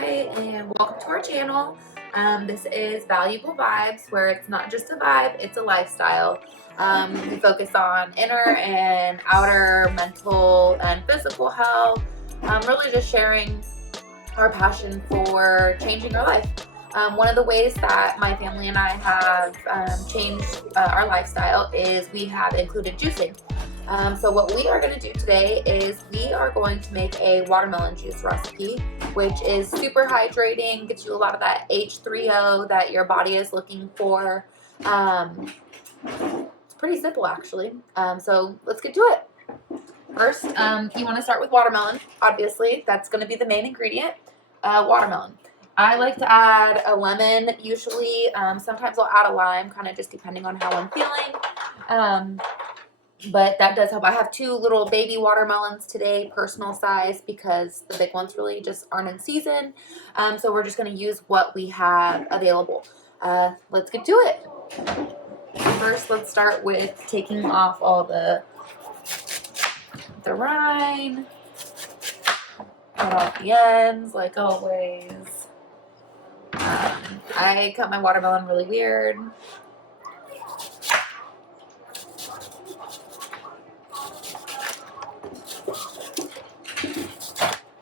Hi, and welcome to our channel. This is Valuable Vibes, where it's not just a vibe, it's a lifestyle. We focus on inner and outer mental and physical health, really just sharing our passion for changing our life. One of the ways that my family and I have changed our lifestyle is we have included juicing. So what we are going to do today is we are going to make a watermelon juice recipe, which is super hydrating, gets you a lot of that H3O that your body is looking for. It's pretty simple actually. So let's get to it. First, you want to start with watermelon. Obviously, that's going to be the main ingredient, watermelon. I like to add a lemon usually. Sometimes I'll add a lime, kind of just depending on how I'm feeling. But that does help. I have two little baby watermelons today, personal size, because the big ones really just aren't in season. So we're just going to use what we have available. Let's get to it. First, let's start with taking off all the rind. Cut off the ends, like always. I cut my watermelon really weird.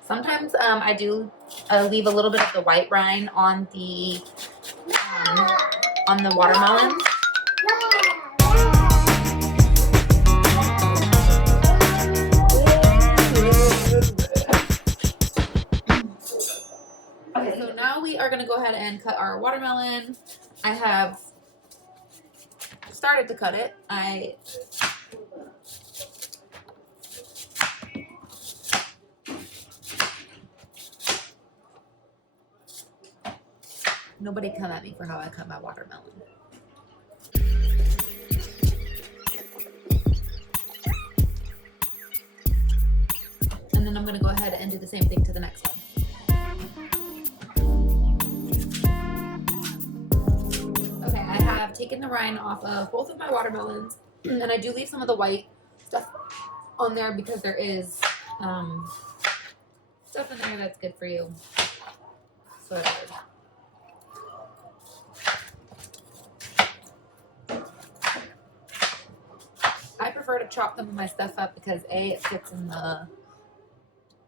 Sometimes I do leave a little bit of the white rind on the watermelon. Okay, so now we are going to go ahead and cut our watermelon. I have started to cut it. Nobody come at me for how I cut my watermelon. And then I'm going to go ahead and do the same thing to the next one. Okay, I have taken the rind off of both of my watermelons, and I do leave some of the white stuff on there because there is stuff in there that's good for you. So I prefer to chop some of my stuff up because A, it fits in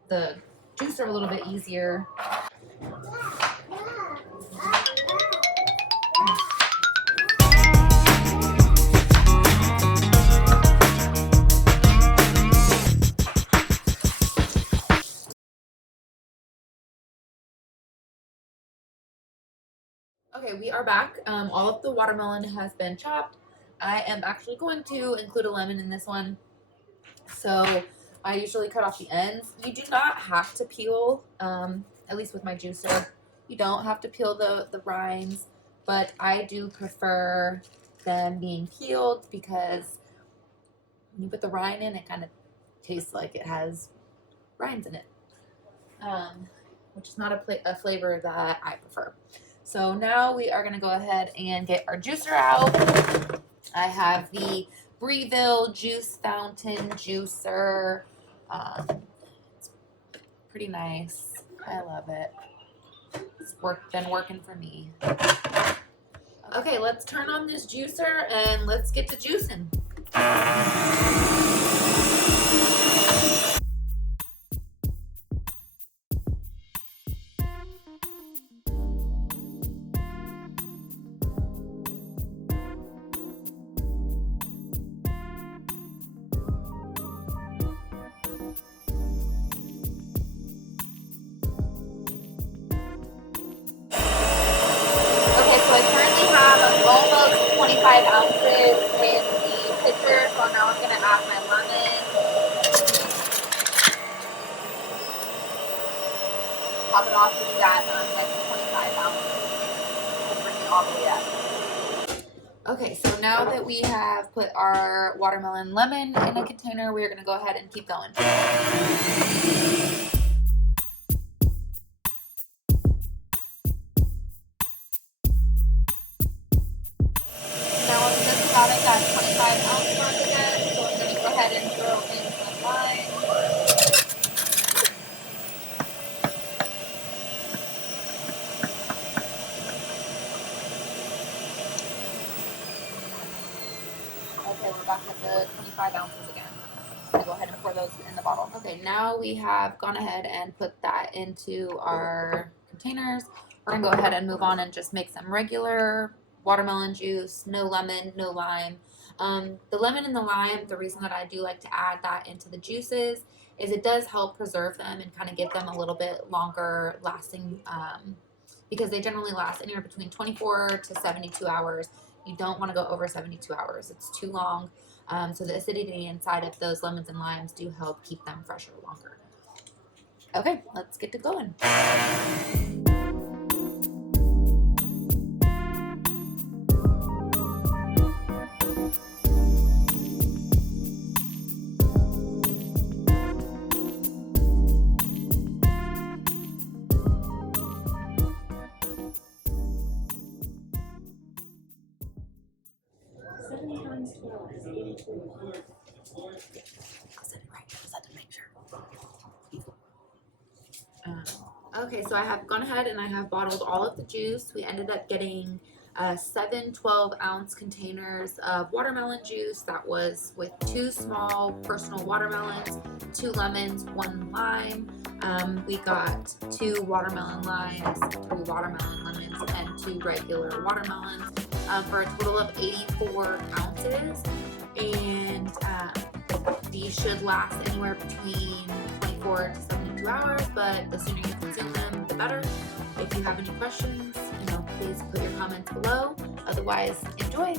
the juicer a little bit easier. Okay, we are back. All of the watermelon has been chopped. I am actually going to include a lemon in this one. So I usually cut off the ends. You do not have to peel, at least with my juicer, you don't have to peel the rinds, but I do prefer them being peeled because when you put the rind in, it kind of tastes like it has rinds in it, which is not a flavor that I prefer. So now we are going to go ahead and get our juicer out. I have the Breville Juice Fountain Juicer. It's pretty nice. I love it. It's been working for me. Okay, let's turn on this juicer and let's get to juicing. So I currently have almost 25 ounces in the pitcher, so now I'm going to add my lemon. Top it off to that next 25 ounces. We'll bring it all the way up. Okay, so now that we have put our watermelon lemon in a container, we're going to go ahead and keep going. About at that 25 ounce mark again, so I'm going to go ahead and throw in some lime. 25 ounces again. I'm gonna go ahead and pour those in the bottle. Okay, now we have gone ahead and put that into our containers. We're gonna go ahead and move on and just make some regular watermelon juice, no lemon, no lime. The lemon and the lime, the reason that I do like to add that into the juices is it does help preserve them and kind of give them a little bit longer lasting, because they generally last anywhere between 24 to 72 hours. You don't want to go over 72 hours. It's too long. So the acidity inside of those lemons and limes do help keep them fresher longer. Okay, let's get to going. Okay, so I have gone ahead and I have bottled all of the juice. We ended up getting 7 12-ounce containers of watermelon juice. That was with 2 small personal watermelons, 2 lemons, 1 lime. We got 2 watermelon limes, 3 watermelon lemons, and 2 regular watermelons, for a total of 84 ounces. And these should last anywhere between 24 to 72 hours, but the sooner you consume them, the better. If you have any questions, please put your comments below. Otherwise, enjoy.